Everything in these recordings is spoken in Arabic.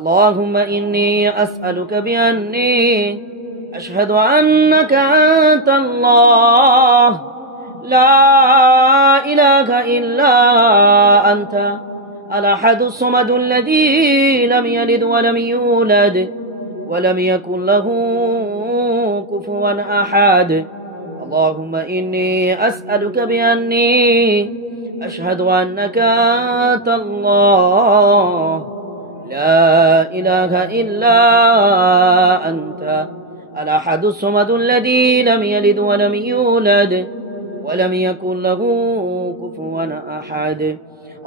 اللهم إني أسألك بأني أشهد أنك أنت الله لا إله إلا أنت الأحد الصمد الذي لم يلد ولم يولد ولم يكن له كفوا أحد. اللهم إني أسألك بأني أشهد أنك أنت الله لا إله إلا أنت الأحد الصمد الذي لم يلد ولم يولد ولم يكن له كفوا أحد.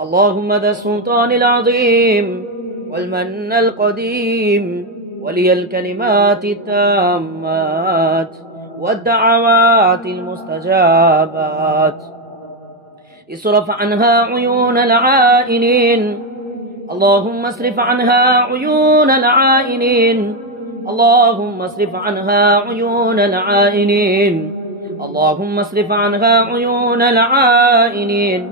اللهم ذا السلطان العظيم والمن القديم ولي الكلمات التامات والدعوات المستجابات اصرف عنها عيون العائنين. اللهم اصرف عنها عيون العائنين. اللهم اصرف عنها عيون العائنين. اللهم اصرف عنها عيون العائنين.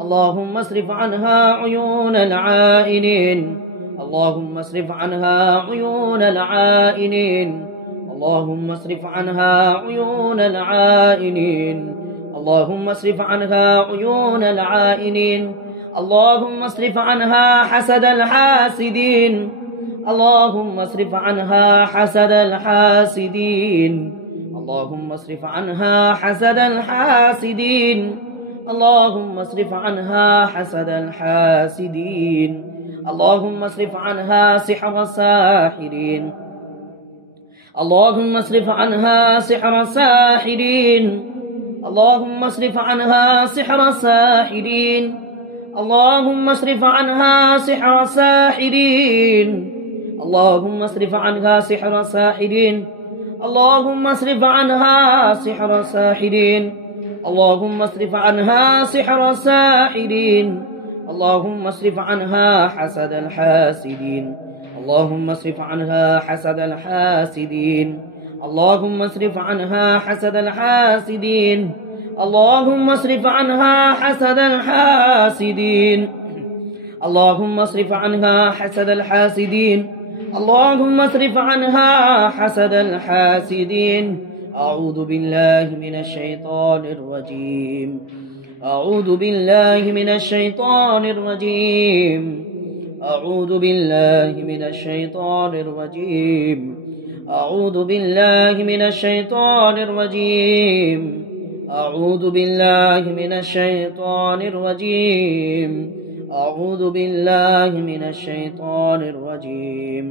اللهم اصرف عنها عيون العائنين. اللهم اصرف عنها عيون العائنين. اللهم اصرف عنها عيون العائنين. اللهم اصرف عنها عيون العائنين. اللهم اصرف عنها حسد الحاسدين. اللهم اصرف عنها حسد الحاسدين. اللهم اصرف عنها حسد الحاسدين. اللهم اصرف عنها حسد الحاسدين. اللهم اصرف عنها سحر الساحرين. اللهم اصرف عنها سحر الساحرين. اللهم اصرف عنها سحر الساحرين. اللهم اصرف عنها سحر الساحرين. اللهم اصرف عنها سحر الساحرين. اللهم اصرف عنها سحر الساحرين. اللهم اصرف عنها سحر الساحرين. اللهم اصرف عنها حسد الحاسدين. اللهم اصرف عنها حسد الحاسدين. اللهم اصرف عنها حسد الحاسدين. اللهم اصرف عنها حسد الحاسدين. اللهم اصرف عنها حسد الحاسدين. اللهم اصرف عنها حسد الحاسدين. أعوذ بالله من الشيطان الرجيم. أعوذ بالله من الشيطان الرجيم. أعوذ بالله من الشيطان الرجيم. أعوذ بالله من الشيطان الرجيم. أعوذ بالله من الشيطان الرجيم. أعوذ بالله من الشيطان الرجيم.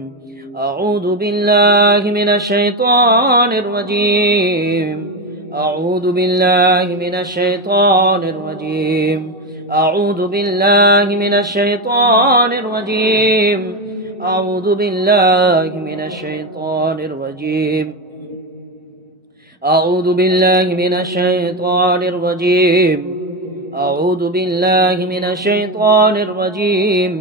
أعوذ بالله من الشيطان الرجيم. أعوذ بالله من الشيطان الرجيم. أعوذ بالله من الشيطان الرجيم. أعوذ بالله من الشيطان الرجيم. أعوذ بالله من الشيطان الرجيم. أعوذ بالله من الشيطان الرجيم.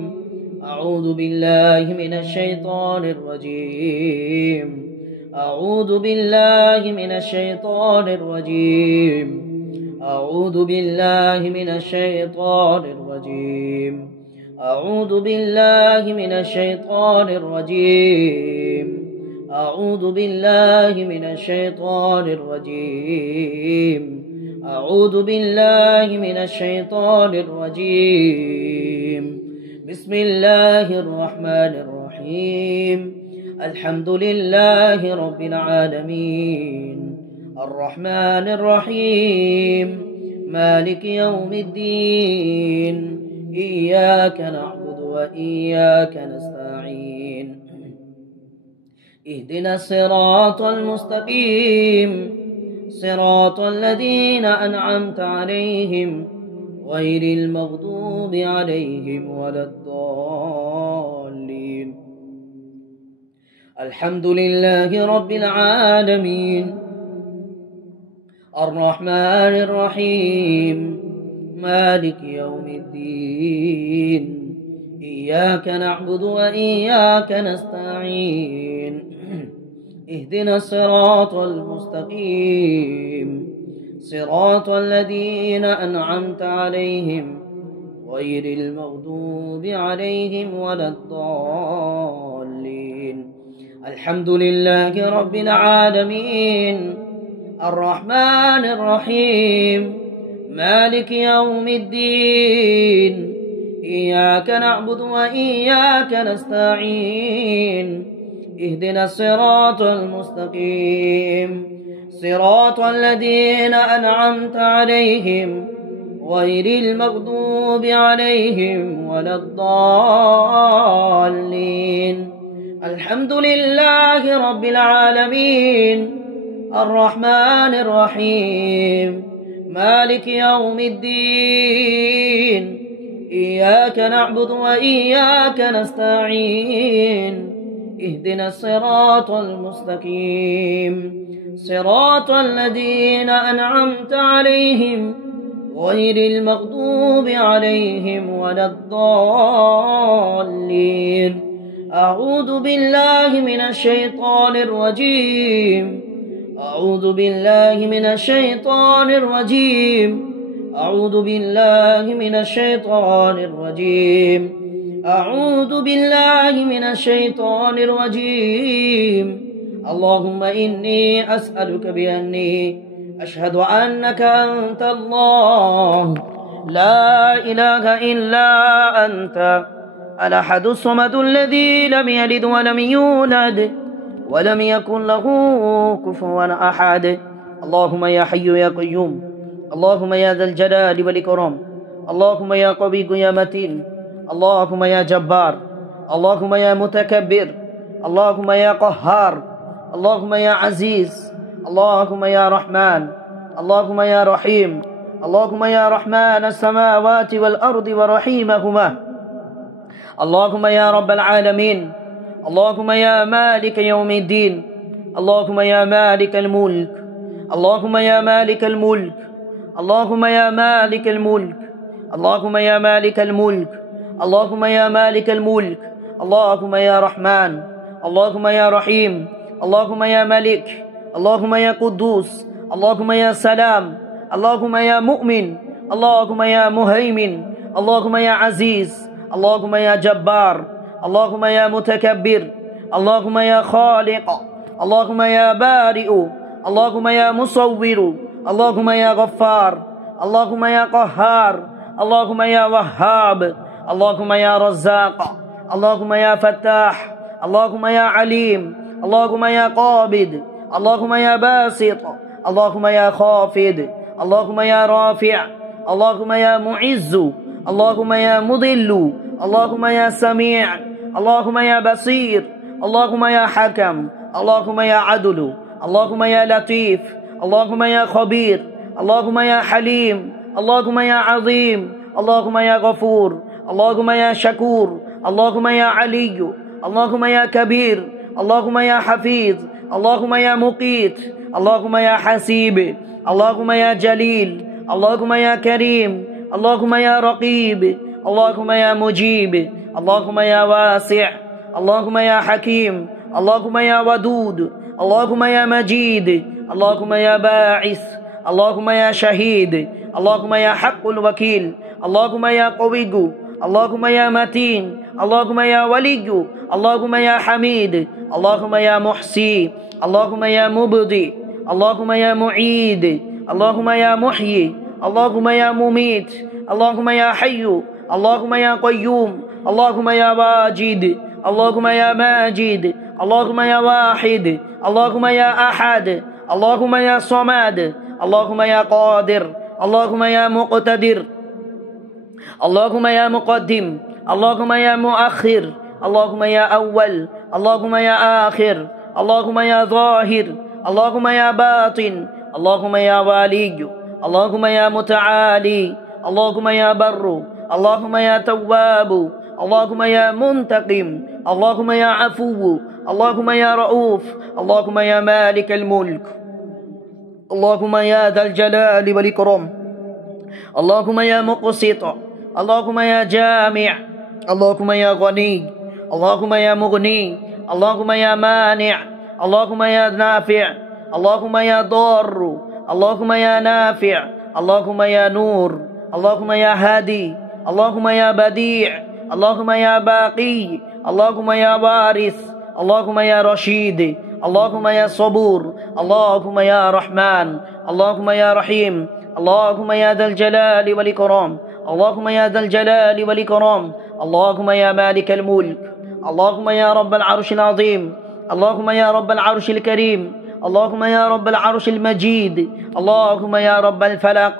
أعوذ بالله من الشيطان الرجيم. أعوذ بالله من الشيطان الرجيم. أعوذ بالله من الشيطان الرجيم. أعوذ بالله من الشيطان الرجيم. أعوذ بالله من الشيطان الرجيم. أعوذ بالله من الشيطان الرجيم. بسم الله الرحمن الرحيم. الحمد لله رب العالمين الرحمن الرحيم مالك يوم الدين إياك نعبد وإياك نستعين اهدنا الصراط المستقيم صراط الذين أنعمت عليهم غير المغضوب عليهم ولا الضالين. الحمد لله رب العالمين الرحمن الرحيم مالك يوم الدين إياك نعبد وإياك نستعين اهدنا الصراط المستقيم صراط الذين أنعمت عليهم غير المغضوب عليهم ولا الضالين. الحمد لله رب العالمين الرحمن الرحيم مالك يوم الدين إياك نعبد وإياك نستعين اهدنا الصراط المستقيم صراط الذين أنعمت عليهم غير المغضوب عليهم ولا الضالين الحمد لله رب العالمين الرحمن الرحيم مالك يوم الدين إياك نعبد وإياك نستعين اهدنا الصراط المستقيم صراط الذين أنعمت عليهم غير المغضوب عليهم ولا الضالين أعوذ بالله من الشيطان الرجيم أعوذ بالله من الشيطان الرجيم أعوذ بالله من الشيطان الرجيم أعوذ بالله من الشيطان الرجيم اللهم إني أسألك بأني أشهد أنك أنت الله لا إله إلا أنت الأحد الصمد الذي لم يلد ولم يولد ولم يكن له كفوا أحد اللهم يا حي يا قيوم اللهم يا ذا الجلال والإكرام اللهم يا قوي يا متين اللهم يا جبار اللهم يا متكبر اللهم يا قهار اللهم يا عزيز اللهم يا رحمن اللهم يا رحيم اللهم يا رحمن السماوات والأرض ورحيمهما اللهم يا رب العالمين اللهم يا مالك يوم الدين اللهم يا مالك الملك اللهم يا مالك الملك اللهم يا مالك الملك اللهم يا مالك الملك اللهم يا مالك الملك اللهم يا رحمن اللهم يا رحيم اللهم يا ملك اللهم يا قدوس اللهم يا سلام اللهم يا مؤمن اللهم يا مهيمن اللهم يا عزيز اللهم يا جبار اللهم يا متكبر اللهم يا خالق اللهم يا بارئ اللهم يا مصور اللهم يا غفار اللهم يا قهار اللهم يا وهاب اللهم يا رزاق اللهم يا فتاح اللهم يا عليم اللهم يا قابض اللهم يا باسط اللهم يا خافض اللهم يا رافع اللهم يا معز اللهم يا مضل اللهم يا سميع اللهم يا بصير اللهم يا حكم اللهم يا عدل اللهم يا لطيف اللهم يا خبير اللهم يا حليم اللهم يا عظيم اللهم يا غفور اللهم يا شكور اللهم يا علي اللهم يا كبير اللهم يا حفيظ اللهم يا مقيت اللهم يا حسيب اللهم يا جليل اللهم يا كريم اللهم يا رقيب اللهم يا مجيب اللهم يا واسع اللهم يا حكيم اللهم يا ودود اللهم يا مجيد اللهم يا باعث اللهم يا شهيد اللهم يا حق الوكيل اللهم يا قوي اللهم يا متين اللهم يا ولي اللهم يا حميد اللهم يا محصي اللهم يا مبدي اللهم يا معيد اللهم يا محيي اللهم يا مميت اللهم يا حي اللهم يا قيوم اللهم يا واجد اللهم يا ماجد اللهم يا واحد اللهم يا أحد اللهم يا صمد اللهم يا قادر اللهم يا مقتدر اللهم يا مقدم اللهم يا مؤخر اللهم يا أول اللهم يا آخر اللهم يا ظاهر اللهم يا باطن اللهم يا والي اللهم يا متعالي اللهم يا بر اللهم يا تواب اللهم يا منتقم اللهم يا عفو اللهم يا رؤوف اللهم يا مالك الملك اللهم يا ذا الجلال والإكرام اللهم يا مقسط اللهم يا جامع اللهم يا غني اللهم يا مغني اللهم يا مانع اللهم يا نافع اللهم يا ضار اللهم يا نافع اللهم يا نور اللهم يا هادي اللهم يا بديع اللهم يا باقي اللهم يا وارث اللهم يا رشيد، اللهم يا صبور، اللهم يا رحمن، اللهم يا رحيم، اللهم يا ذا الجلال والإكرام، اللهم يا ذا الجلال والإكرام، اللهم يا مالك الملك، اللهم يا رب العرش العظيم، اللهم يا رب العرش الكريم، اللهم يا رب العرش المجيد، اللهم يا رب الفلق،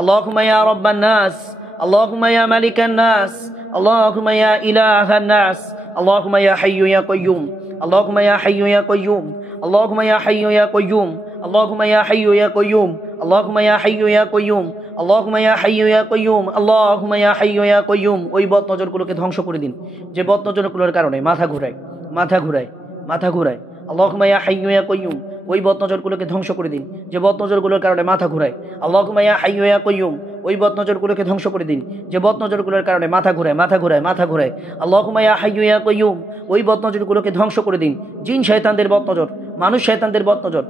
اللهم يا رب الناس، اللهم يا ملك الناس، اللهم يا إله الناس، اللهم يا حي يا قيوم، اللهم يا حي يا قيوم، اللهم يا حي يا قيوم، اللهم يا حي يا قيوم، اللهم يا حي يا قيوم، اللهم يا حي يا قيوم, اللهم يا حي يا قيوم। ওই বদ নজরগুলোকে ধ্বংস করে দিন যে বদ নজরগুলোর কারণে মাথা ঘুরায়, মাথা ঘুরায়, মাথা ঘুরায়। আল্লাহুম্মা ইয়া হাইয়্যু ইয়া কাইয়্যুম, ওই বদ নজরগুলোকে ধ্বংস করে দিন যে বদ নজরগুলোর কারণে মাথা ঘুরায়। আল্লাহুম্মা ইয়া হাইয়্যু ইয়া কাইয়্যুম, ওই বদ নজরগুলোকে ধ্বংস করে দিন যে বদ নজরগুলোর কারণে মাথা ঘুরায়, মাথা ঘুরায়, মাথা ঘুরায়। আল্লাহুম্মা ইয়া হাইয়্যু ইয়া কাইয়্যুম, ওই বদ নজরগুলোকে ধ্বংস করে দিন। জিন শয়তানদের বদ নজর, মানুষ শয়তানদের বদ নজর,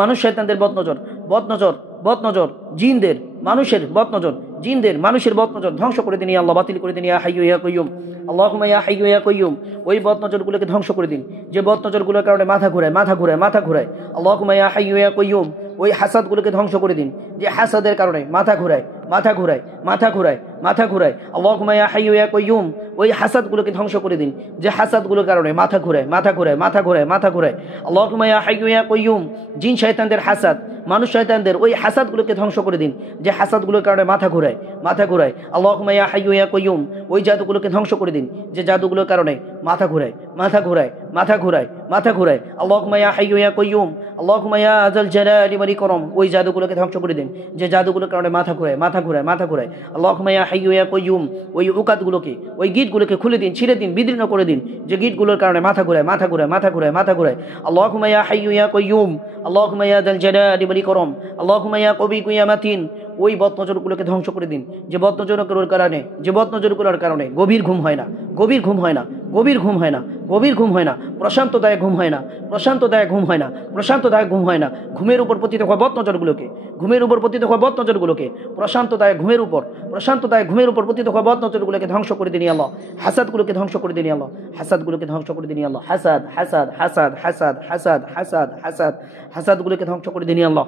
মানুষ শয়তানদের বদ নজর, বদ নজর, বদ নজর, জিনদের মানুষের বদ নজর, জিনদের মানুষের বদ নজর ধ্বংস করে দিন আল্লাহ, বাতিল করে দিন ইয়া হাইয়্যু ইয়া কাইয়্যুম। আল্লাহুম্মা ইয়া হাইয়্যু ইয়া কাইয়্যুম, ওই বদ নজরগুলোকে ধ্বংস করে দিন যে বদ নজরগুলোর কারণে মাথা ঘুরায়, মাথা ঘুরায়, মাথা ঘুরায়। আল্লাহুম্মা ইয়া হাইয়্যু ইয়া কাইয়্যুম, ওই হাসাদগুলোকে ধ্বংস করে দিন যে হাসাদের কারণে মাথা ঘুরায়, মাথা ঘুরায়, মাথা ঘুরায়, মাথা ঘুরায়। আল্লাহুম্মা ইয়া হাইয়্যু ইয়া কাইয়্যুম, ওই হাসাদগুলোকে ধ্বংস করে দিন যে হাসাদগুলোর কারণে মাথা ঘুরায়, মাথা ঘুরায়, মাথা ঘুরায়, মাথা ঘুরায়। আল্লাহুম্মা ইয়া হাইয়্যু ইয়া কাইয়্যুম, জিন শয়তানদের হাসাদ, মানুষ শয়তানদের ওই হাসাদগুলোকে ধ্বংস করে দিন যে হাসাদগুলোর কারণে মাথা ঘুরায়, মাথা ঘুরায়। আল্লাহুম্মা ইয়া হাইয়্যু ইয়া কাইয়্যুম, ওই জাদুগুলোকে ধ্বংস করে দিন যে জাদুগুলোর কারণে মাথা ঘুরায়, মাথা ঘুরায়, মাথা ঘুরায়, মাথা ঘুরায়। আল্লাহুম্মা ইয়া হাইয়্যু ইয়া কাইয়্যুম, আল্লাহুম্মা ইয়া যাল জালালি ওয়াল ইকরাম, ওই জাদুগুলোকে ধ্বংস করে দিন যে জাদুগুলোর কারণে মাথা ঘুরায়, মাথা ঘুরায়, মাথা ঘুরায়। আল্লাহুম্মা ইয়া হাইয়্যু ইয়া কাইয়্যুম, ওই উকাতগুলোকে, ওই গিটগুলোকে খুলে দিন, ছিঁড়ে দিন, বিদীর্ণ করে দিন যে গিটগুলোর কারণে মাথা ঘুরায়, মাথা ঘুরায়, মাথা ঘুরায়, মাথা ঘুরায়। আল্লাহুম্মা ইয়া হাইয়্যু ইয়া কাইয়্যুম, আল্লাহুম্মা ইয়া যাল জালালি ওয়াল ইকরাম, আল্লাহুম্মা ইয়া কবিয়্যু ইয়া মাতিন, ওই বদ নজরগুলোকে ধ্বংস করে দিন যে বদ নজরগুলোর কারণে, যে বদ নজরগুলোর কারণে গভীর ঘুম হয় না, গভীর ঘুম হয় না, গভীর ঘুম হয় না, গভীর ঘুম হয় না, প্রশান্তদায়ক ঘুম হয় না, প্রশান্তদায়ক ঘুম হয় না, প্রশান্তদায়ক ঘুম হয় না। ঘুমের উপর পতিত হওয়া বদ নজরগুলোকে, ঘুমের উপর পতিত হওয়া বদ নজরগুলোকে, প্রশান্তদায়ক ঘুমের উপর, প্রশান্তদায়ক ঘুমের উপর পতিত হওয়া বদ নজরগুলোকে ধ্বংস করে দিন আল্লাহ। হাসাদগুলোকে ধ্বংস করে দিন আল্লাহ, হাসাদগুলোকে ধ্বংস করে দিন আল্লাহ। হাসাদ, হাসাদ, হাসাদ, হাসাদ, হাসাদ, হাসাদ, হাসাদ, হাসাদগুলোকে ধ্বংস করে দিন আল্লাহ,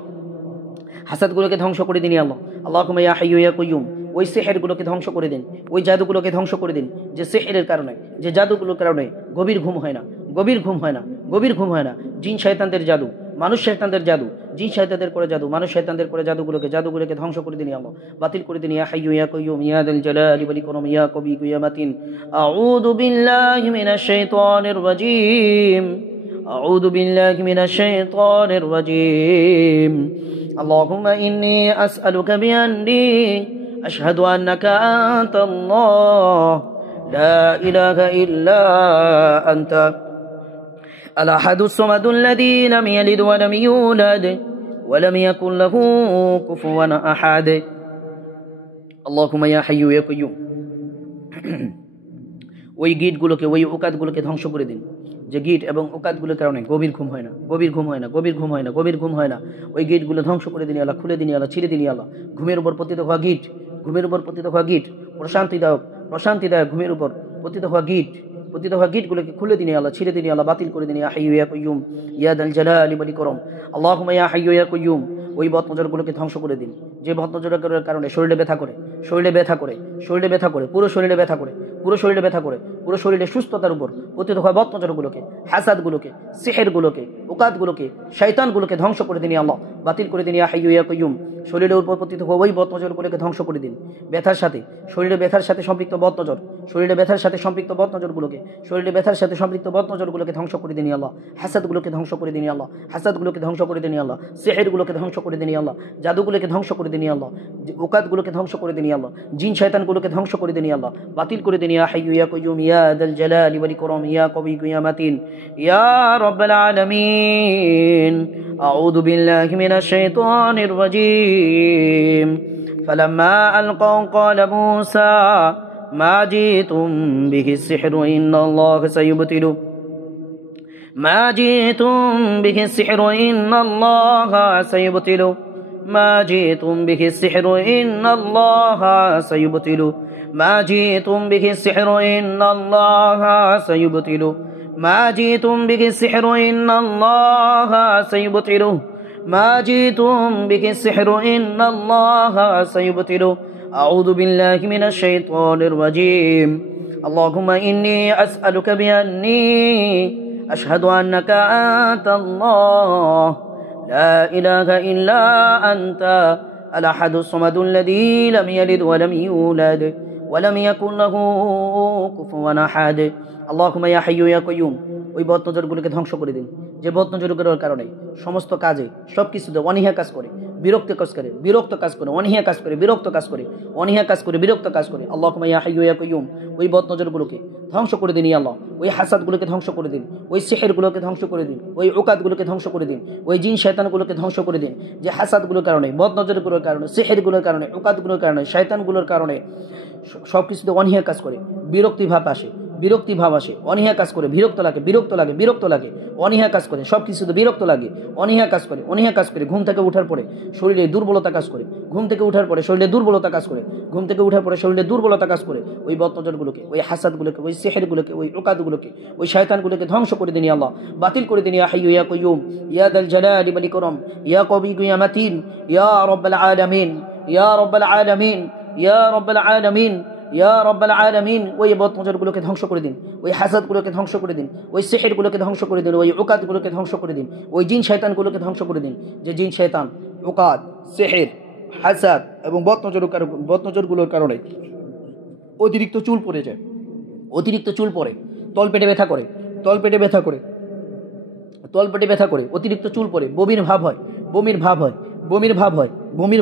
হাসাদগুলোকে ধ্বংস করে দিন আল্লাহ। আল্লাহুম্মা ইয়া হাইয়্যু ইয়া কাইয়্যুম, ওই সিহরগুলোকে ধ্বংস করে দিন, ওই জাদুগুলোকে ধ্বংস করে দিন যে সিহরের কারণে, যে জাদুগুলোর কারণে গভীর ঘুম হয় না, গভীর ঘুম হয় না, গভীর ঘুম হয় না। জিন শয়তানদের জাদু, মানুষ শয়তানদের জাদু, জিন শয়তানদের করে জাদু, মানুষ শয়তানদের করে জাদুগুলোকে ধ্বংস করে দিন আল্লাহ, বাতিল করে দিন ইয়া হাইয়্যু ইয়া কাইয়্যুম, ইয়া যাল জালালি ওয়াল ইকরাম, ইয়া কবিয়্যু ইয়া মাতিন। আউযু বিল্লাহি মিনাশ শাইতানির রাজীম, আউযু বিল্লাহি মিনাশ শাইতানির রাজীম। اللهم إني أسألك بأني أشهد أنك أنت الله لا إله إلا أنت الأحد الصمد الذي لم يلد ولم يولد ولم يكن له كفوا أحد اللهم يا حي يا قيوم, ওই গিটগুলোকে, ওই উকাতগুলোকে ধ্বংস করে দিন যে গিট এবং উকাতগুলোর কারণে গভীর ঘুম হয় না, গভীর ঘুম হয় না, গভীর ঘুম হয় না, গভীর ঘুম হয় না। ওই গিটগুলো ধ্বংস করে দিন আল্লাহ, খুলে দিন আল্লাহ, ছিঁড়ে দিন আল্লাহ। ঘুমের উপর পতিত হওয়া গিট, ঘুমের উপর পতিত হওয়া গিট, প্রশান্তিদায়ক, প্রশান্তিদায়ক ঘুমের উপর পতিত হওয়া গিট, পতিত হওয়া গিটগুলোকে খুলে দিন আল্লাহ, ছিঁড়ে দিন আল্লাহ, বাতিল করে দিন ইয়া হাইয়্যু ইয়া কাইয়্যুম, ইয়া যাল জালালি ওয়াল ইকরাম। আল্লাহুম্মা ইয়া হাইয়্যু ইয়া কাইয়্যুম, ওই বদ নজরগুলোকে ধ্বংস করে দিন যে বদ নজরের কারণে শরীরে ব্যথা করে, শরীরে ব্যথা করে, শরীরে ব্যথা করে, পুরো শরীরে ব্যথা করে, পুরো শরীরে ব্যথা করে, পুরো শরীরে সুস্থতার উপর পতিত হয় বদ নজরগুলোকে, হাসাদগুলোকে, সিহরগুলোকে, উকাতগুলোকে, শয়তানগুলোকে ধ্বংস করে দিন আল্লাহ, বাতিল করে দিন ইয়া হাইয়্যু ইয়া কাইয়্যুম। শরীরের উপর পতিত হওয়া ওই বদ নজরগুলোকে ধ্বংস করে দিন। ব্যথার সাথে, শরীরে ব্যথার সাথে সম্পৃক্ত বদ নজর, শরীরে ব্যথার সাথে সম্পৃক্ত বদ নজরগুলোকে, শরীরে ব্যথার সাথে সম্পৃক্ত বদ নজরগুলোকে ধ্বংস করে দিন আল্লাহ। হাসাদগুলোকে ধ্বংস করে দিন আল্লাহ, হাসাদগুলোকে ধ্বংস করে দিন আল্লাহ, সিহরগুলোকে ধ্বংস করে দিন আল্লাহ, জাদুগুলোকে ধ্বংস করে দিন আল্লাহ, উকাতগুলোকে ধ্বংস করে দিন আল্লাহ, জিন শয়তানগুলোকে ধ্বংস করে দিন আল্লাহ, বাতিল করে দিন ইয়া হাইয়্যু ইয়া কাইয়্যুম, ইয়া যাল জালালি ওয়াল ইকরাম, ইয়া কবিয়্যু ইয়া মাতিন, ইয়া রাব্বাল আলামিন। আউযু বিল্লাহি মিনাশ শাইতানির রাজীম। فلما ألقوا قال موسى ما جئتم به السحر إن الله سيبطله ما جئتم به السحر إن الله سيبطله ما جئتم به السحر إن الله سيبطله ما جئتم به السحر إن الله سيبطله ما جئتم به السحر إن الله سيبطله ما جئتم به السحر إن الله سيبطله أعوذ بالله من الشيطان الرجيم اللهم إني أسألك بأني أشهد أنك أنت الله لا إله إلا أنت الأحد الصمد الذي لم يلد ولم يولد ولم يكن له كفوا أحد اللهم يا حي يا قيوم ওই বদনজরগুলোকে ধ্বংস করে দিন যে বদনজরগুলোর কারণে সমস্ত কাজে সবকিছুতে অনীহা কাজ করে বিরক্ত কাজ করে অনীহা কাজ করে বিরক্ত কাজ করে আল্লাহুম্মা ইয়া হাইয়্যু ইয়া কাইয়্যুম ওই বদনজরগুলোকে ধ্বংস করে দিন ইয়া আল্লাহ ওই হাসাদগুলোকে ধ্বংস করে দিন ওই সিহরগুলোকে ধ্বংস করে দিন ওই উকাদগুলোকে ধ্বংস করে দিন ওই জিন শয়তানগুলোকে ধ্বংস করে দিন যে হাসাদগুলোর কারণে বদনজরগুলোর কারণে সিহরগুলোর কারণে উকাদগুলোর কারণে শয়তানগুলোর কারণে সবকিছুতে অনীহা কাজ করে বিরক্তি ভাব আসে অনীহা কাজ করে বিরক্ত লাগে অনীহা কাজ করে সবকিছুতে বিরক্ত লাগে অনীহা কাজ করে ঘুম থেকে ওঠার পরে শরীরে দুর্বলতা কাজ করে ওই বদনজরগুলোকে ওই হাসাদগুলোকে ওই সিহরগুলোকে ওই উকাদগুলোকে ওই শয়তানগুলোকে ধ্বংস করে দিন ইয়া আল্লাহ বাতিল করে দিন ইয়া হাইয়্যু ইয়া কাইয়্যুম ইয়া দাল জালালি ওয়াল ইকরাম ইয়া কবিয়্যু ইয়া মাতিন ইয়া রাব্বাল আলামিন ইয়া রাব্বাল আলামিন ওই বদনজরগুলোকে ধ্বংস করে দিন ওই হাসাদগুলোকে ধ্বংস করে দিন ওই সিহরগুলোকে ধ্বংস করে দিন ওই উকাদগুলোকে ধ্বংস করে দিন ওই জিন শয়তানগুলোকে ধ্বংস করে দিন যে জিন শয়তান উকাদ সিহর হাসাদ এবং বদনজরগুলোর কারণে অতিরিক্ত চুল পড়ে তলপেটে ব্যথা করে অতিরিক্ত চুল পড়ে বমির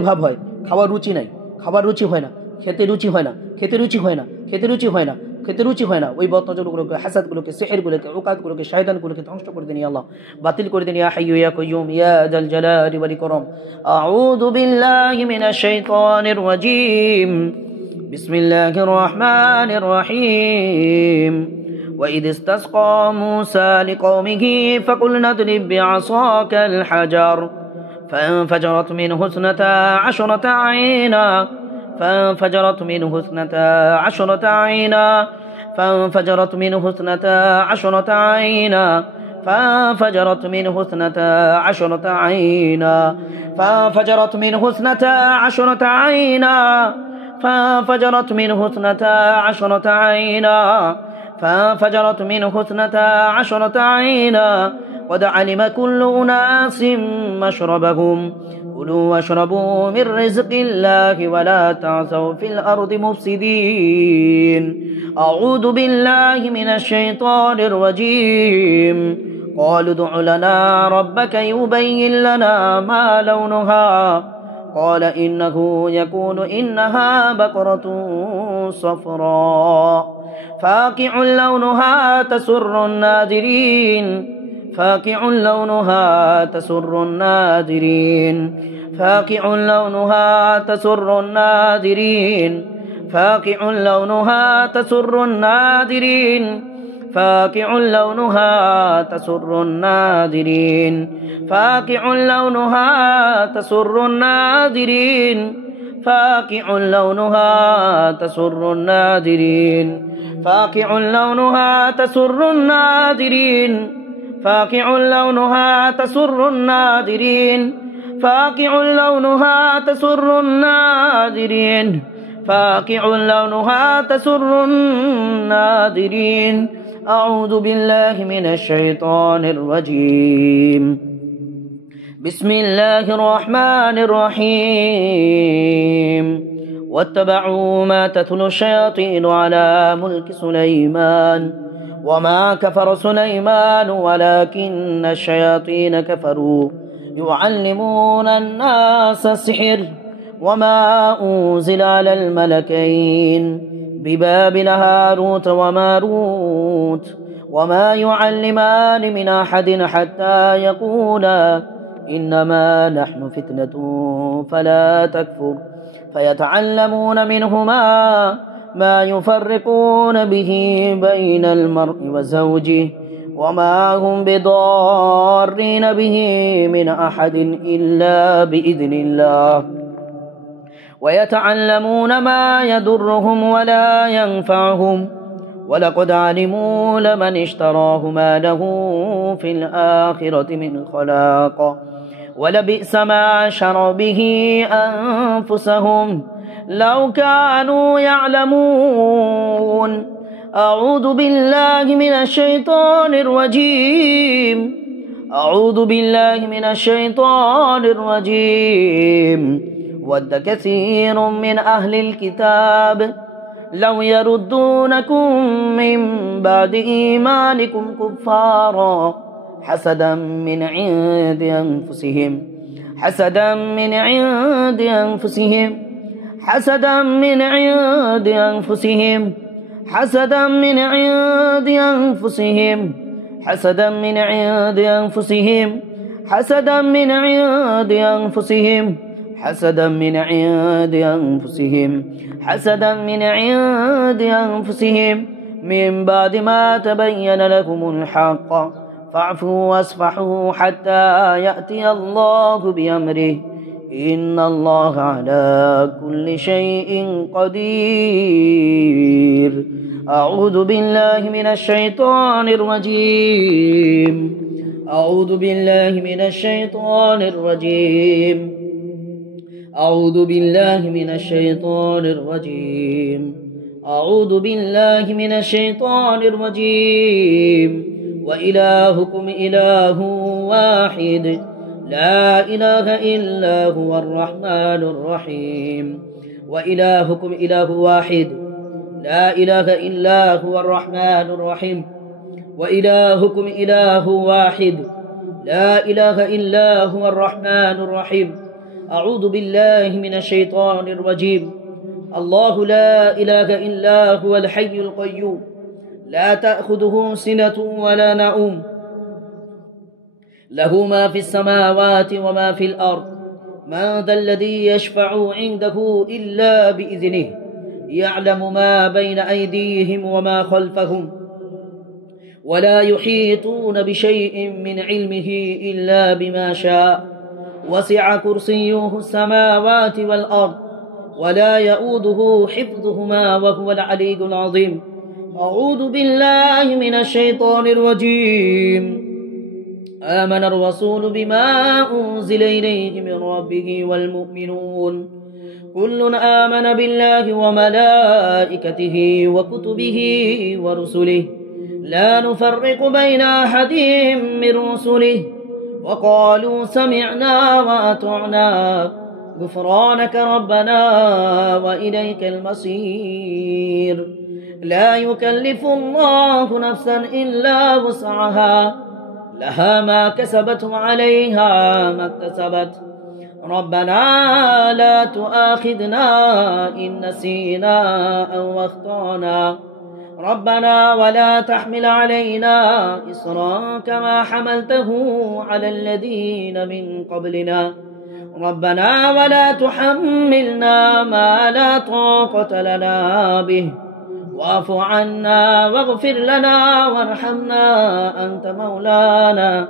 ভাব হয় খাওয়ার রুচি হয় না খেতে রুচি হয় না ওই বদনজরগুলোকে হাসাদগুলোকে সিহরগুলোকে উকাদগুলোকে শয়তানগুলোকে ধ্বংস করে দিন ইয়া আল্লাহ বাতিল করে দিন ইয়া হাইয়্যু ইয়া কাইয়্যুম ইয়া যাল জালালি ওয়াল ইকরাম আউযু বিল্লাহি মিনাশ শাইতানির রাজীম বিসমিল্লাহির রহমানির রহিম وإذ استسقى موسى لقومه فقلنا اضرب بعصاك الحجر فانفجرت منه اثنتا عشرة عينا فانفجرت منه اثنتا عشرة عينا فانفجرت منه اثنتا عشرة عينا فانفجرت منه اثنتا عشرة عينا فانفجرت منه اثنتا عشرة عينا فانفجرت منه اثنتا عشرة عينا فانفجرت منه اثنتا عشرة عينا قد علم كل أناس مشربهم كلوا واشربوا من رزق الله ولا تعثوا في الأرض مفسدين أعوذ بالله من الشيطان الرجيم قالوا ادع لنا ربك يبين لنا ما لونها قال إنه يقول إنها بقرة صفراء فاقع لونها تسر الناظرين فاقع لونها تسر الناظرين فاقع لونها تسر الناظرين فاقع لونها تسر الناظرين فاقع لونها تسر الناظرين فاقع لونها تسر الناظرين فاقع لونها تسر الناظرين فاقع لونها تسر الناظرين فاقع لونها تسر الناظرين فاقع لونها تسر الناظرين فاقع لونها تسر الناظرين أعوذ بالله من الشيطان الرجيم بسم الله الرحمن الرحيم واتبعوا ما تتلو الشياطين على ملك سليمان وما كفر سليمان ولكن الشياطين كفروا يعلمون الناس السحر وما أنزل على الملكين ببابل هاروت وماروت وما يعلمان من أحد حتى يقولا إنما نحن فتنة فلا تكفر فيتعلمون منهما ما يفرقون به بين المرء وزوجه وما هم بضارين به من أحد إلا بإذن الله ويتعلمون ما يضرهم ولا ينفعهم ولقد علموا لمن اشتراه ما له في الآخرة من خلاق ولبئس ما شروا به أنفسهم لو كانوا يعلمون. أعوذ بالله من الشيطان الرجيم. أعوذ بالله من الشيطان الرجيم. ود كثير من أهل الكتاب لو يردونكم من بعد إيمانكم كفارا حسدا من عند أنفسهم حسدا من عند أنفسهم حسدا من عند أنفسهم حسدا من عند أنفسهم حسدا من عند أنفسهم حسدا من عند أنفسهم حسدا من عند أنفسهم حسدا من عند أنفسهم من بعد ما تبين لكم الحق فاعفوا واصفحوا حتى يأتي الله بأمره إن الله على كل شيء قدير. أعوذ بالله من الشيطان الرجيم. أعوذ بالله من الشيطان الرجيم. أعوذ بالله من الشيطان الرجيم. أعوذ بالله من الشيطان الرجيم. وإلهكم إله واحد لا إله إلا هو الرحمن الرحيم. وإلهكم إله واحد لا إله إلا هو الرحمن الرحيم. وإلهكم إله واحد لا إله إلا هو الرحمن الرحيم. أعوذ بالله من الشيطان الرجيم. الله لا إله إلا هو الحي القيوم لا تأخذه سنة ولا نوم له ما في السماوات وما في الأرض. من ذا الذي يشفع عنده إلا بإذنه يعلم ما بين أيديهم وما خلفهم ولا يحيطون بشيء من علمه إلا بما شاء. وسع كرسيه السماوات والأرض ولا يؤوده حفظهما وهو العلي العظيم. أعوذ بالله من الشيطان الرجيم. آمن الرسول بما أنزل إليه من ربه والمؤمنون كل آمن بالله وملائكته وكتبه ورسله لا نفرق بين أحد من رسله وقالوا سمعنا وأطعنا غفرانك ربنا وإليك المصير. لا يكلف الله نفسا إلا وسعها لها ما كسبت وعليها ما اكتسبت. ربنا لا تؤاخذنا إن نسينا أو أخطأنا ربنا ولا تحمل علينا إصرا كما حملته على الذين من قبلنا ربنا ولا تحملنا ما لا طاقة لنا به واعف عنا واغفر لنا وارحمنا أنت مولانا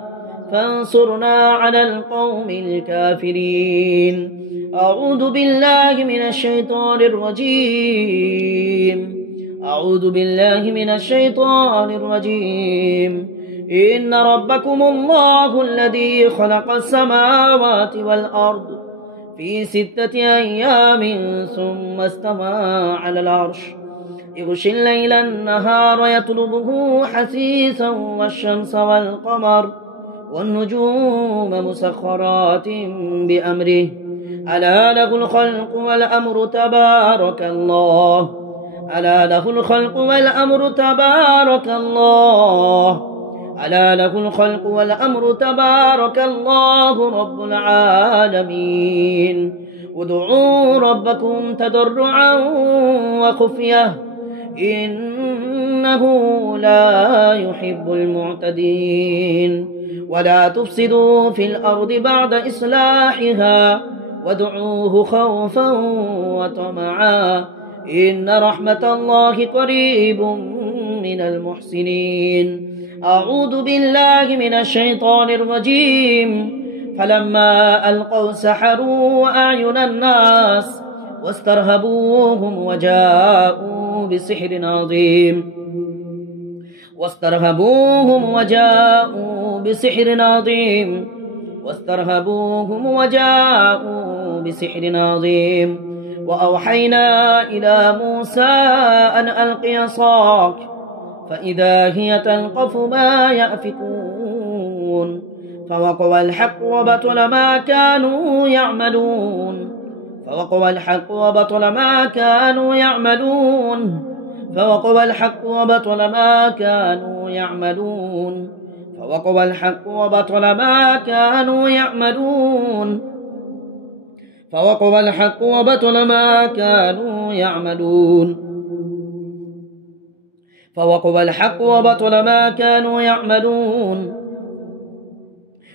فانصرنا على القوم الكافرين. أعوذ بالله من الشيطان الرجيم. أعوذ بالله من الشيطان الرجيم. إن ربكم الله الذي خلق السماوات والأرض في 6 أيام ثم استوى على العرش يغشي الليل النهار يطلبه حثيثا والشمس والقمر والنجوم مسخرات بأمره ألا له الخلق والأمر تبارك الله ألا له الخلق والأمر تبارك الله ألا له الخلق والأمر تبارك الله رب العالمين. ادعوا ربكم تضرعا وخفية إنه لا يحب المعتدين. ولا تفسدوا في الأرض بعد إصلاحها وادعوه خوفا وطمعا إن رحمة الله قريب من المحسنين. أعوذ بالله من الشيطان الرجيم. فلما ألقوا سحروا أعين الناس واسترهبوهم وجاءوا بسحر عظيم. واسترهبوهم وجاءوا بسحر عظيم واسترهبوهم وجاءوا بسحر عظيم وأوحينا إلى موسى أن ألق عصاك فإذا هي تلقف ما يأفكون فوقع الحق وبطل ما كانوا يعملون فوقع الحق وبطل ما كانوا يعملون فوقع الحق وبطل ما كانوا يعملون فوقع الحق وبطل ما كانوا يعملون فوقع الحق وبطل ما كانوا يعملون فوقع الحق وبطل ما كانوا يعملون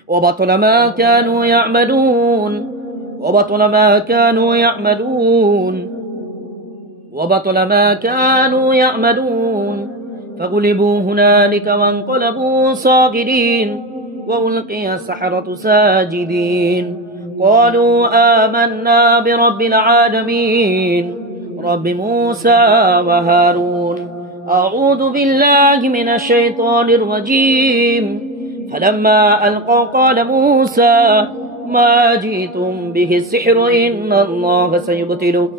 وبطل ما كانوا يعملون وبطل ما كانوا يعملون وبطل ما كانوا يعملون فغلبوا هنالك وانقلبوا صاغرين وألقي السحرة ساجدين قالوا آمنا برب العالمين رب موسى وهارون أعوذ بالله من الشيطان الرجيم فلما ألقوا قال موسى ما جئتم به السحر إن الله سيبطله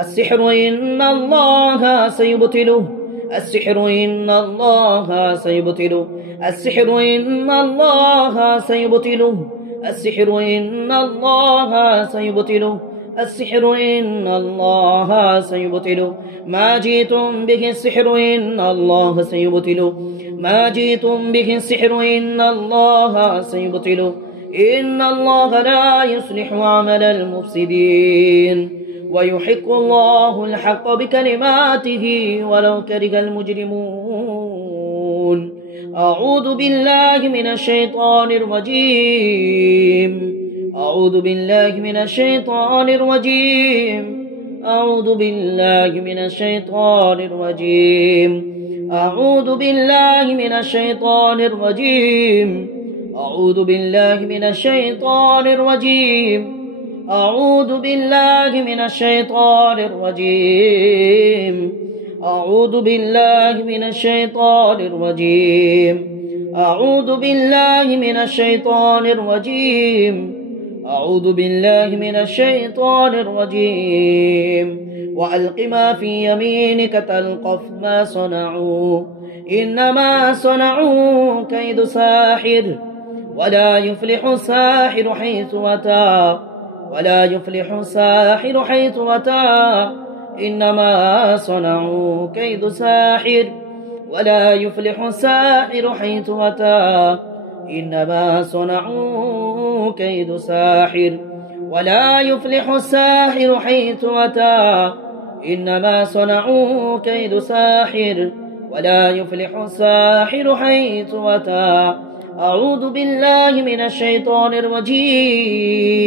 السحر إن الله سيبطله السحر إن الله سيبطله السحر إن الله سيبطله السحر إن الله سيبطله السحر إن الله سيبطله ما جئتم به السحر إن الله سيبطله ما جئتم به السحر إن الله سيبطله إن الله لا يصلح عمل المفسدين ويحق الله الحق بكلماته ولو كره المجرمون أعوذ بالله من الشيطان الرجيم أعوذ بالله من الشيطان الرجيم أعوذ بالله من الشيطان الرجيم أعوذ بالله من الشيطان الرجيم أعوذ بالله من الشيطان الرجيم أعوذ بالله من الشيطان الرجيم أعوذ بالله من الشيطان الرجيم أعوذ بالله من الشيطان الرجيم أعوذ بالله من الشيطان الرجيم وألق ما في يمينك تلقف ما صنعوا إنما صنعوا كيد ساحر ولا يفلح الساحر حيث أتى ولا يفلح الساحر حيث أتى إنما صنعوا كيد ساحر ولا يفلح الساحر حيث أتى إنما صنعوا كيد ساحر ولا يفلح الساحر حيث أتى إنما صنعوا كيد ساحر ولا يفلح الساحر حيث أتى أعوذ بالله من الشيطان الرجيم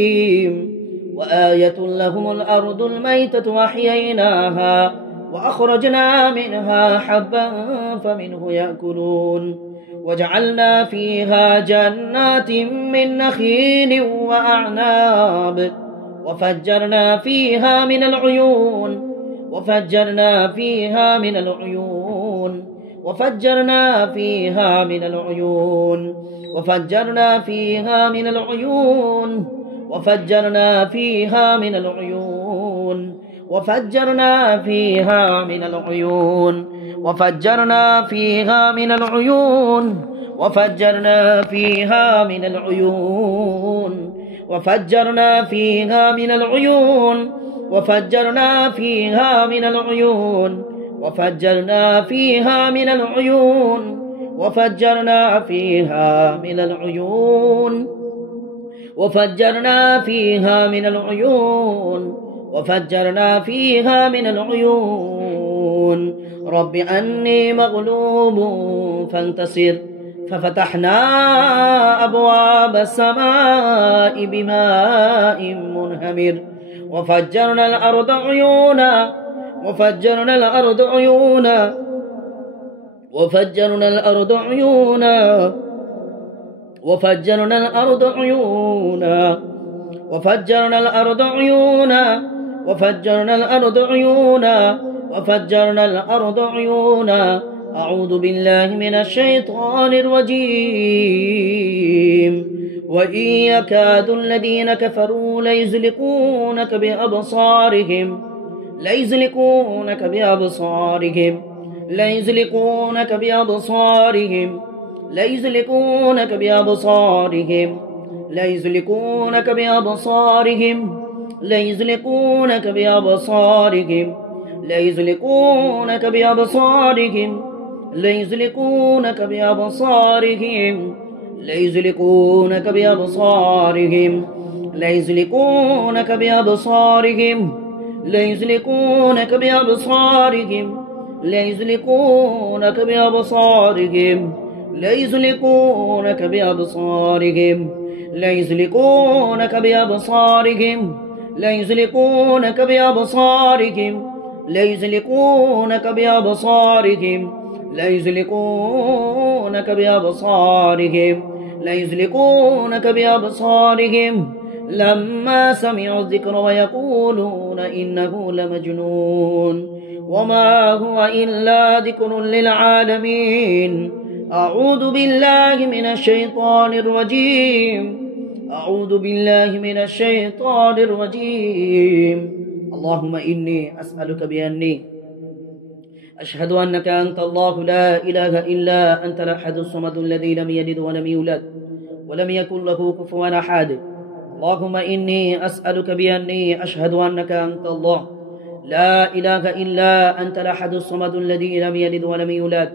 وآية لهم الأرض الميتة وأحييناها وأخرجنا منها حبا فمنه يأكلون وجعلنا فيها جنات من نخيل وأعناب وفجرنا فيها من العيون وفجرنا فيها من العيون وفجرنا فيها من العيون وفجرنا فيها من العيون وفجرنا فيها من العيون وفجرنا فيها من العيون وفجرنا فيها من العيون وفجرنا فيها من العيون وفجرنا فيها من العيون وفجرنا فيها من العيون وفجرنا فيها من العيون وفجرنا فيها من العيون وفجرنا فيها من العيون وفجرنا فيها من العيون رب أني مغلوب فانتصر ففتحنا أبواب السماء بماء منهمر وفجرنا الأرض عيونا وفجرنا الأرض عيونا وفجرنا الأرض عيونا وفجرنا الأرض عيونا وفجرنا الأرض عيونا وفجرنا الأرض عيونا وفجرنا الأرض عيونا أعوذ بالله من الشيطان الرجيم وإن يكاد الذين كفروا ليزلقونك بأبصارهم ليزلقونك بأبصارهم ليزلقونك بأبصارهم ليزلقونك بأبصارهم ليزلقونك بأبصارهم ليزلقونك بأبصارهم ليزلقونك بأبصارهم ليزلقونك بأبصارهم ليزلقونك بأبصارهم ليزلقونك بأبصارهم ليزلقونك بأبصارهم ليزلقونك بأبصارهم ليزلقونك بأبصارهم ليزلقونك بأبصارهم ليزلقونك بأبصارهم ليزلقونك بأبصارهم ليزلقونك بأبصارهم ليزلقونك بأبصارهم لما سمعوا الذكر ويقولون إنه لمجنون وما هو إلا ذكر للعالمين أعوذ بالله من الشيطان الرجيم أعوذ بالله من الشيطان الرجيم اللهم إني أسألك بأني أشهد أنك أنت الله لا إله إلا أنت الأحد الصمد الذي لم يلد ولم يولد ولم يكن له كفوا أحد اللهم إني أسألك بأني أشهد أنك أنت الله لا إله إلا أنت الأحد الصمد الذي لم يلد ولم يولد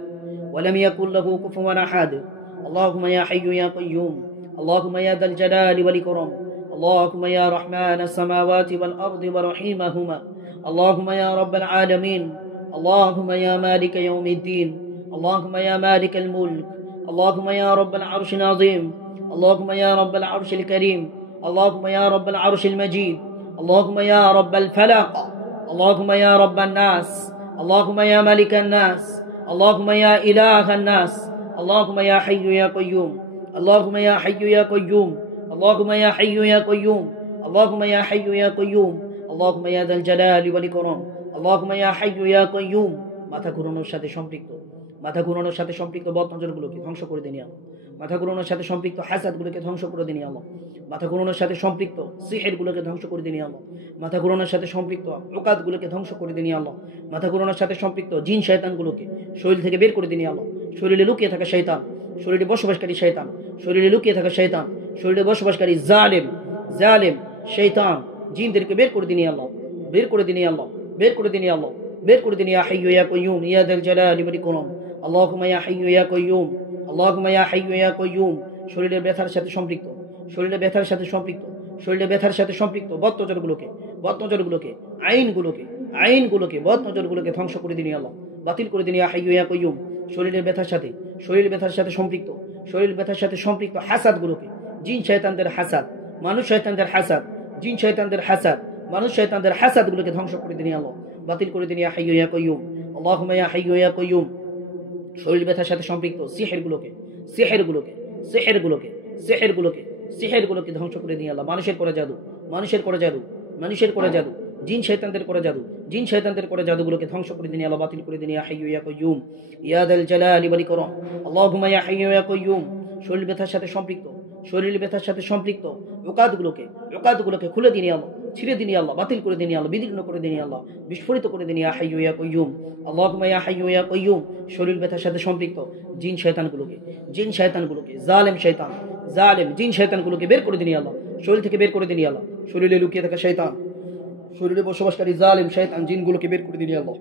ولم يكن له كفوا أحد اللهم يا حي يا قيوم اللهم يا ذا الجلال والإكرام اللهم يا رحمن السماوات والأرض ورحيمهما اللهم يا رب العالمين اللهم يا مالك يوم الدين اللهم يا مالك الملك اللهم يا رب العرش العظيم اللهم يا رب العرش الكريم اللهم يا رب العرش المجيد اللهم يا رب الفلق اللهم يا رب الناس اللهم يا ملك الناس اللهم يا إله الناس اللهم يا حي يا قيوم اللهم يا حي يا قيوم اللهم يا حي يا قيوم اللهم يا حي يا قيوم اللهم يا ذا الجلال والإكرام اللهم يا حي يا قيوم মাথা ঘুরানোর সাথে সম্পৃক্ত বদ নজরগুলোকে ধ্বংস করে দিন আল্লাহ মাথা ঘুরানোর সাথে সম্পৃক্ত হাসাদগুলোকে ধ্বংস করে দিন আল্লাহ মাথা ঘুরানোর সাথে সম্পৃক্ত সিহরগুলোকে ধ্বংস করে দিন আল্লাহ মাথা ঘুরানোর সাথে সম্পৃক্ত ওকাদগুলোকে ধ্বংস করে দিন আল্লাহ মাথা ঘুরানোর সাথে সম্পৃক্ত জিন শয়তানগুলোকে শরীর থেকে বের করে দিন আল্লাহ শরীরে লুকিয়ে থাকা শয়তান শরীরে বসবাসকারী শয়তান শরীরে লুকিয়ে থাকা শয়তান শরীরে বসবাসকারী জালেম শয়তান জিনদেরকে বের করে দিন আল্লাহ বের করে দিন আল্লাহ বের করে দিন আল্লাহ বের করে দিন ইয়া হাইয়্যু ইয়া কাইয়্যুম ইয়া যাল জালালি ওয়াল ইকরাম আল্লাহুম্মা ইয়া হাইয়্যু ইয়া কাইয়্যুম আল্লাহুম্মা ইয়া হাইয়্যু ইয়া কাইয়্যুম শরীরের ব্যথার সাথে সম্পৃক্ত শরীরে ব্যথার সাথে সম্পৃক্ত বদ নজরগুলোকে আইনগুলোকে বদ নজরগুলোকে ধ্বংস করে দিন আল্লাহ বাতিল করে দিন ইয়া হাইয়্যু ইয়া কাইয়্যুম শরীর ব্যথার সাথে সম্পৃক্ত হাসাদগুলোকে জিন শয়তানদের হাসাদ মানুষ শয়তানদের হাসাদ জিন শয়তানদের হাসাদ মানুষ শয়তানদের হাসাদগুলোকে ধ্বংস করে দিন আল্লাহ বাতিল করে দিন ইয়া হাইয়্যু ইয়া কাইয়্যুম আল্লাহুম্মা ইয়া হাইয়্যু ইয়া কাইয়্যুম শরীর ব্যথার সাথে সম্পৃক্ত সিহরগুলোকে ধ্বংস করে দিন আল্লাহ মানুষের করে জাদু জিন শয়তানদের করে জাদুগুলোকে ধ্বংস করে দিন আল্লাহ বাতিল করে দিন ইয়া হাইয়্যু ইয়া কাইয়্যুম ইয়া যাল জালালি ওয়াল ইকরাম আল্লাহুম্মা ইয়া হাইয়্যু ইয়া কাইয়্যুম শরীর ব্যথার সাথে সম্পৃক্ত ওকাদগুলোকে খুলে দিন আল্লাহ ছিঁড়ে দিন আল্লাহ বাতিল করে দিন আল্লাহ বিদীর্ণ করে দিন আল্লাহ বিস্ফোরিত করে দিন ইয়া হাইয়্যু ইয়া কাইয়্যুম আল্লাহুম্মা ইয়া হাইয়্যু ইয়া কাইয়্যুম শরীর ব্যথার সাথে সম্পৃক্ত জিন শয়তানগুলোকে জালেম জিন শয়তানগুলোকে বের করে দিন আল্লাহ শরীর থেকে বের করে দিন আল্লাহ শরীরে লুকিয়ে থাকা শয়তান শরীরে বসবাসকারী জালেম শয়তান জিনগুলোকে বের করে দিন আল্লাহ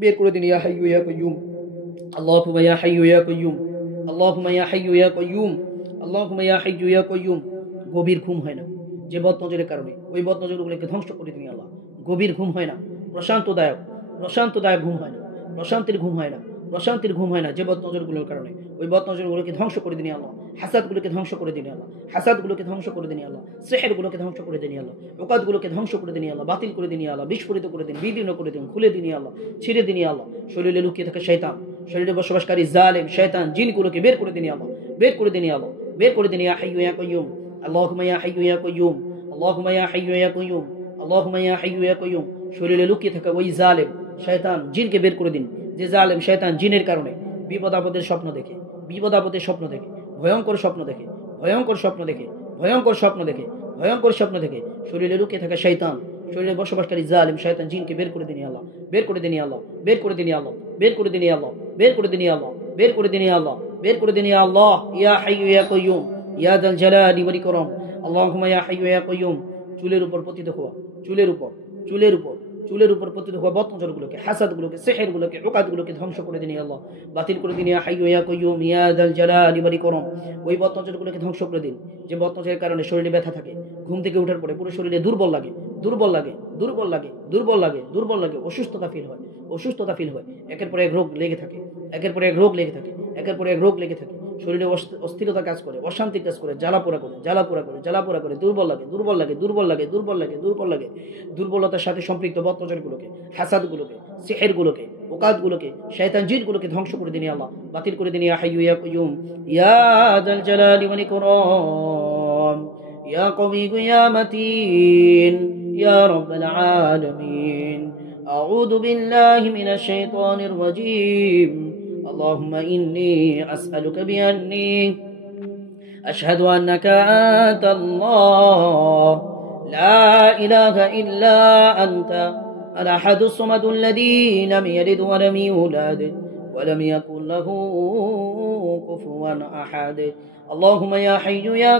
বের করে দিন ইয়া হাইয়্যু ইয়া কাইয়্যুম আল্লাহুম্মা ইয়া হাইয়্যু ইয়া কাইয়্যুম আল্লাহুম্মা ইয়া হাইয়্যু ইয়া কাইয়্যুম আল্লাহুম্মা ইয়া হাইয়্যু ইয়া কাইয়্যুম গভীর ঘুম হয় না যে বদ নজরের কারণে ওই বদ নজরগুলোকে ধ্বংস করে দিন আল্লাহ গভীর ঘুম হয় না প্রশান্তদায়ক ঘুম হয় না প্রশান্তির ঘুম হয় না যে বদ নজরগুলোর কারণে ওই বদ নজরগুলোকে ধ্বংস করে দিন আল্লাহ হাসাদগুলোকে ধ্বংস করে দিন আল্লাহ সিহরগুলোকে ধ্বংস করে দিন আল্লাহ ওকাদগুলোকে ধ্বংস করে দিন আল্লাহ বাতিল করে দিন আল্লাহ বিস্ফোরিত করে দিন বিদীর্ণ করে দিন খুলে দিন আল্লাহ ছিঁড়ে দিন আল্লাহ শরীরে লুকিয়ে থাকা শয়তান শরীরে বসবাসকারী জালেম শয়তান জিনগুলোকে বের করে দিন আল্লাহ বের করে দিন ইয়া হাইয়্যু ইয়া কাইয়্যুম আল্লাহুম্মা ইয়া হাইয়্যু ইয়া কাইয়্যুম আল্লাহুম্মা ইয়া হাইয়্যু ইয়া কাইয়্যুম আল্লাহুম্মা ইয়া হাইয়্যু ইয়া কাইয়্যুম শরীরে লুকিয়ে থাকা ওই জালেম শয়তান জিনকে বের করে দিন যে জালেম শয়তান জিনের কারণে বিপদ আপদের স্বপ্ন দেখে, বিপদ আপদের স্বপ্ন দেখে, ভয়ঙ্কর স্বপ্ন দেখে, ভয়ঙ্কর স্বপ্ন দেখে, ভয়ঙ্কর স্বপ্ন দেখে, ভয়ঙ্কর স্বপ্ন দেখে, শরীরে লুকিয়ে থাকা শয়তান, শরীরে বসবাসকারী জালিম শয়তান জিনকে বের করে দিনি আল্লাহ, বের করে দিনি আল্লাহ, বের করে দিনি আল্লাহ, বের করে দিনি আল্লাহ, বের করে দিনি আল্লাহ, বের করে দিনি আল্লাহ, বের করে দিনি আল্লাহ। ইয়া হাইয়্যু ইয়া কাইয়্যুম ইয়া যাল জালালি ওয়াল ইকরাম, আল্লাহুম্মা ইয়া হাইয়্যু ইয়া কাইয়্যুম। চুলের উপর পতিত হওয়া, চুলের উপর, চুলের উপর, চুলের উপর পতিত হওয়া বদনজরগুলোকে, হাসাদগুলোকে, সিহরগুলোকে, উকাদগুলোকে ধ্বংস করে দিনি আল্লাহ, বাতিল করে দিন। ইয়া হাইয়্যু ইয়া কাইয়্যুম ইয়া যাল জালালি ওয়াল ইকরাম। ওই বদনজরগুলোকে ধ্বংস করে দিন যে বদনজরের কারণে শরীরে ব্যথা থাকে, ঘুম থেকে ওঠার পরে পুরো শরীরে দুর্বল লাগে, দুর্বল লাগে, দুর্বল লাগে, দুর্বল লাগে, দুর্বল লাগে, অসুস্থতা ফিল হয়, অসুস্থতা ফিল হয়, একের পর এক রোগ লেগে থাকে, একের পর এক রোগ লেগে থাকে, একের পর এক রোগ লেগে থাকে, শরীরে অস্থিরতা কাজ করে, অশান্তি কাজ করে, জ্বালাপোড়া করে, জ্বালাপোড়া করে, জ্বালাপোড়া করে, দুর্বল লাগে, দুর্বল লাগে, দুর্বল লাগে, দুর্বল লাগে, দুর্বল লাগে। দুর্বলতার সাথে সম্পৃক্ত বদনজরগুলোকে, হাসাদগুলোকে, সিহরগুলোকে, উকাদগুলোকে, শয়তান জিনগুলোকে ধ্বংস করে দিন আল্লাহ, বাতিল করে দিন। ইয়া হাইয়্যু ইয়া কাইয়্যুম ইয়া যাল জালালি ওয়াল ইকরাম ইয়া কাওয়িয়্যু ইয়া মাতিন ইয়া রাব্বাল আলামিন। আউযু বিল্লাহি মিনাশ শাইতানির রাজীম। اللهم إني أسألك بأني أشهد أنك أنت الله لا إله إلا أنت الأحد الصمد الذي لم يلد ولم يولد ولم يكن له كفوا أحد. اللهم يا حي يا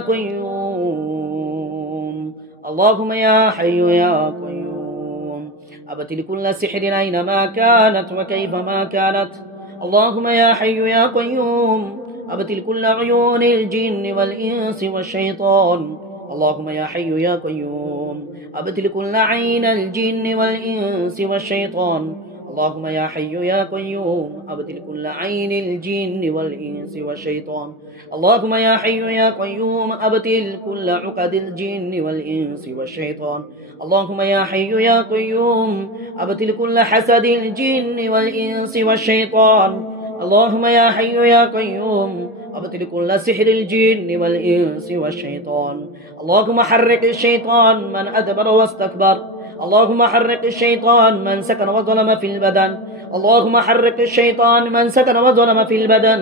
قيوم، اللهم يا حي يا قيوم، أبطل كل سحر أينما كانت وكيفما كانت. اللهم يا حي يا قيوم، أبطل كل عيون الجن والإنس والشيطان. اللهم يا حي يا قيوم، أبطل كل عين الجن والإنس والشيطان. اللهم يا حي يا قيوم، أبطل كل عين الجن والإنس والشيطان. اللهم يا حي يا قيوم، أبطل كل عقد الجن والإنس والشيطان. اللهم يا حي يا قيوم، أبطل كل حسد الجن والإنس والشيطان. اللهم يا حي يا قيوم، أبطل كل سحر الجن والإنس والشيطان. اللهم حرك الشيطان من أدبر واستكبر. اللهم حرك الشيطان من سكن وظلم في البدن. اللهم حرك الشيطان من سكن وظلم في البدن.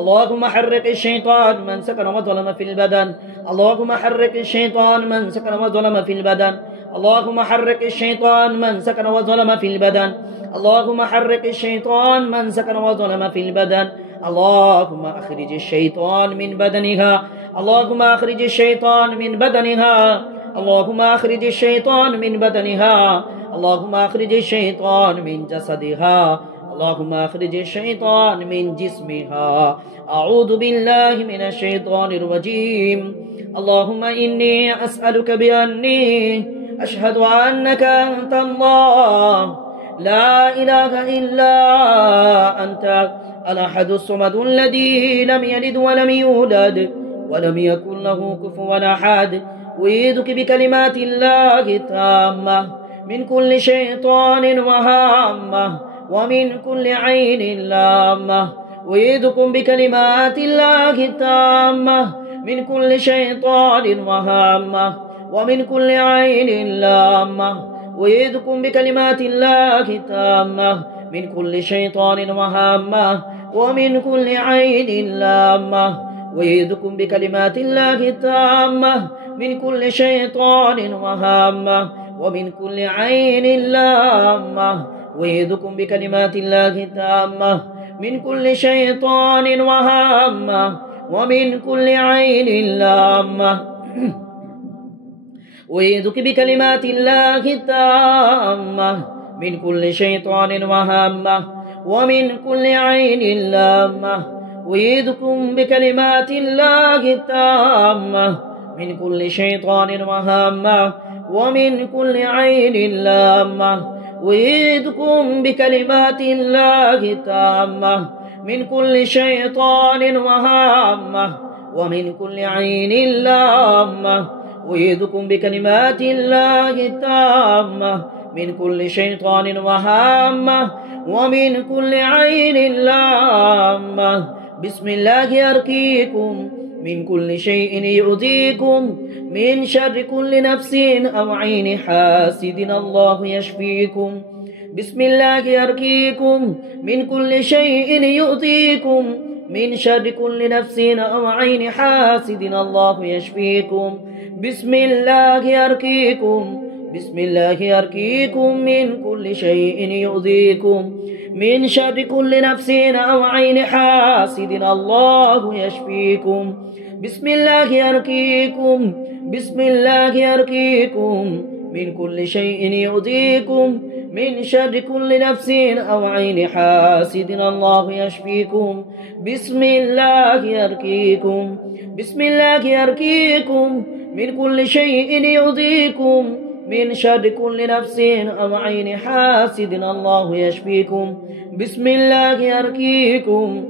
اللهم حرك الشيطان من سكن وظلم في البدن. اللهم حرك الشيطان من سكن وظلم في البدن. اللهم حرك الشيطان من سكن وظلم في البدن. اللهم حرك الشيطان من سكن وظلم في البدن. اللهم أخرج الشيطان من بدنها. اللهم أخرج الشيطان من بدنها. اللهم أخرج الشيطان من بدنها. اللهم أخرج الشيطان من جسدها. اللهم أخرج الشيطان من جسمها. أعوذ بالله من الشيطان الرجيم. اللهم إني أسألك بأني أشهد أنك أنت الله لا إله إلا أنت الأحد الصمد الذي لم يلد ولم يولد ولم يكن له كفوا أحد. أعيذك بكلمات الله التامة من كل شيطان وهامة ومن كل عين لامة. أعيذكم بكلمات الله التامة من كل شيطان وهامة ومن كل عين لامة. أعيذكم بكلمات الله التامة من كل شيطان وهامة ومن كل عين لامة. أعيذكم بكلمات الله التامة من كل شيطان وهامة ومن كل عين لامة. أعيذكم بكلمات الله التامة من كل شيطان وهامة ومن كل عين لامة. أعيذك بكلمات الله التامة من كل شيطان وهامة ومن كل عين لامة. أعيذكم بكلمات الله التامة من كل شيطان وهامة ومن كل عين لامة. أعيذكم بكلمات الله التامة من كل شيطان وهامة ومن كل عين لامة. أعيذكم بكلمات الله التامة من كل شيطان وهامة ومن كل عين لامة. بسم الله أرقيكم من كل شيء يؤذيكم من شر كل نفس أو عين حاسد الله يشفيكم. بسم الله يرقيكم من كل شيء يؤذيكم من شر كل نفس أو عين حاسد الله يشفيكم بسم الله يرقيكم بسم الله يرقيكم من كل شيء يؤذيكم من شر كل نفس أو عين حاسد الله يشفيكم بسم الله يرقيكم بسم الله يرقيكم من كل شيء يؤذيكم من شر كل نفس أو عين حاسد الله يشفيكم بسم الله يرقيكم بسم الله يرقيكم من كل شيء يؤذيكم من شر كل نفس أو عين حاسد الله يشفيكم بسم الله يرقيكم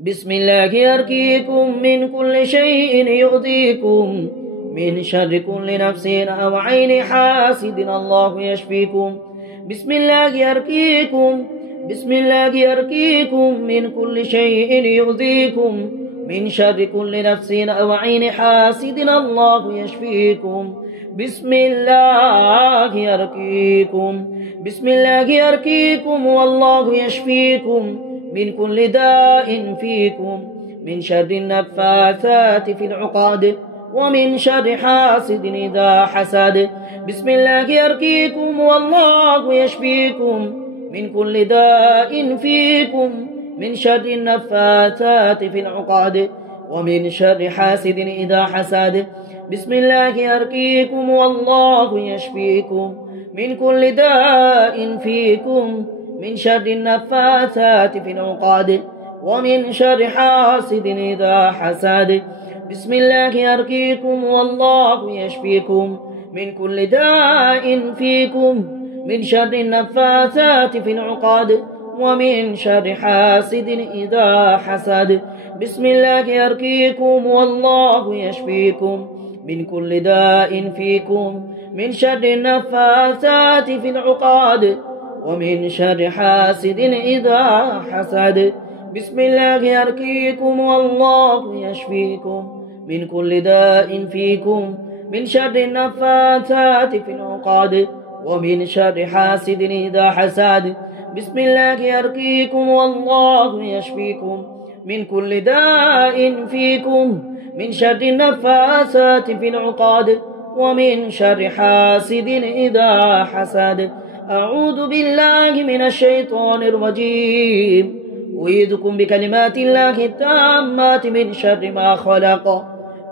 بسم الله يرقيكم من كل شيء يؤذيكم من شر كل نفس أو عين حاسد الله يشفيكم بسم الله يرقيكم بسم الله يرقيكم من كل شيء يؤذيكم من شر كل نفس أو عين حاسد الله يشفيكم بسم الله يرقيكم بسم الله يرقيكم والله يشفيكم من كل داء فيكم من شر النفاثات في العقاد ومن شر حاسد إذا حسد بسم الله يرقيكم والله يشفيكم من كل داء فيكم من شر النفاثات في العقاد ومن شر حاسد إذا حسد بسم الله يرقيكم والله يشفيكم من كل داء فيكم من شر النفاثات في العقاد ومن شر حاسد إذا حسد بسم الله يرقيكم والله يشفيكم من كل داء فيكم من شر النفاثات في العقاد ومن شر حاسد إذا حسد بسم الله يرقيكم والله يشفيكم من كل داء فيكم من شر النفاثات في العقاد ومن شر حاسد إذا حسد بسم الله يرقيكم والله يشفيكم من كل داء فيكم من شر النفاثات في العقاد ومن شر حاسد إذا حسد بسم الله يرقيكم والله يشفيكم من كل داء فيكم من شر النفاثات في العقاد ومن شر حاسد إذا حسد أعوذ بالله من الشيطان الرجيم أعيذكم بكلمات الله التامات من شر ما خلق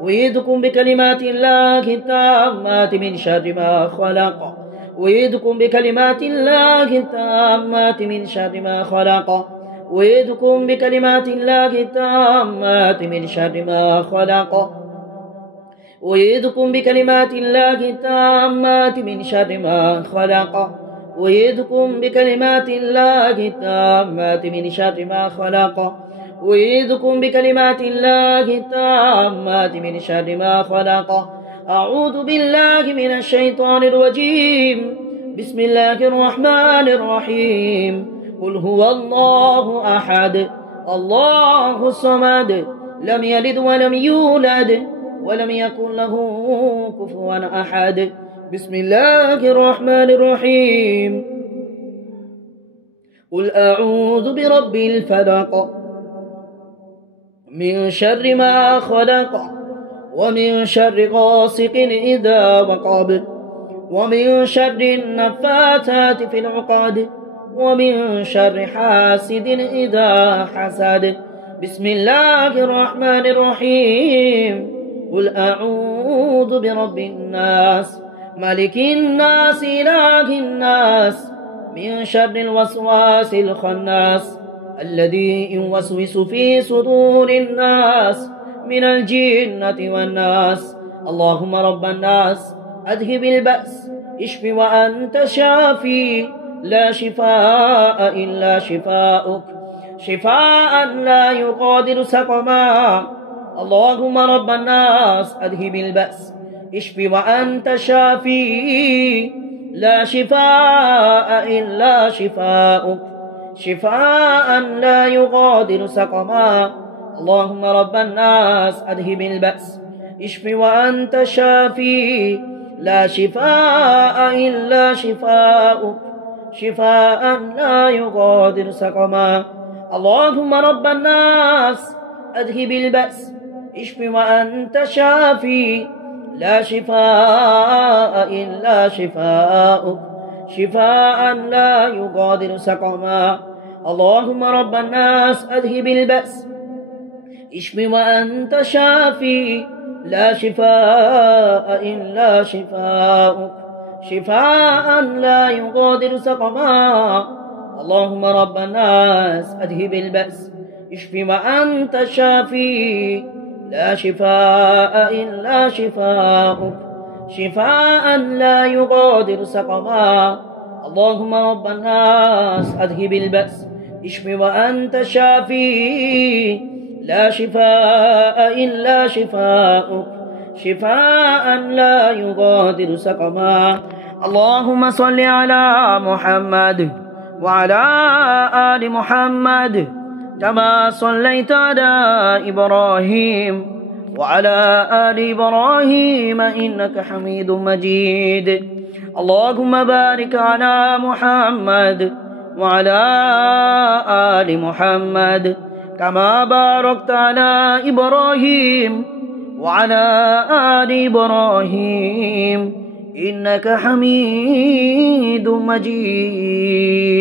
أعيذكم بكلمات الله التامات من شر ما خلق أعيذكم بكلمات الله التامات من شر ما خلق أعيذكم بكلمات الله التامات من شر ما خلق أعيذكم بكلمات الله التامات من شر ما خلق أعيذكم بكلمات الله التامات من شر ما خلق أعيذكم بكلمات الله التامات من شر ما خلق أعوذ بالله من الشيطان الرجيم بسم الله الرحمن الرحيم قل هو الله أحد الله الصمد لم يلد ولم يولد ولم يكن له كفوا أحد بسم الله الرحمن الرحيم قل أعوذ برب الفلق من شر ما خلق ومن شر غاسق إذا وقب ومن شر النفاثات في العقاد ومن شر حاسد إذا حسد بسم الله الرحمن الرحيم قل أعوذ برب الناس ملك الناس إله الناس من شر الوسواس الخناس الذي يوسوس في صدور الناس من الجنة والناس اللهم رب الناس أذهب البأس اشف وأنت شافي لا شفاء إلا شفاؤك شفاء لا يغادر سقما اللهم رب الناس أذهب البأس اشف وأنت شافي لا شفاء إلا شفاؤك شفاء لا يغادر سقما اللهم رب الناس أذهب البأس اشف وأنت شافي لا شفاء إلا شفاؤك شفاء لا يغادر سقما اللهم رب الناس أذهب البأس اشف وأنت شافي لا شفاء إلا شفاءك شفاء لا يغادر سقما اللهم رب الناس أذهب البأس اشف وأنت شافي لا شفاء إلا شفاءك شفاء لا يغادر سقما اللهم رب الناس أذهب البأس اشف وأنت شافي لا شفاء إلا شفاءك شفاء لا يغادر سقما اللهم رب الناس أذهب البأس اشف وأنت شافي لا شفاء إلا شفاءك شفاء لا يغادر سقما اللهم صل على محمد وعلى آل محمد كما صليت على إبراهيم وعلى آل إبراهيم إنك حميد مجيد اللهم بارك على محمد وعلى آل محمد كما باركت على إبراهيم وعلى آل إبراهيم إنك حميد مجيد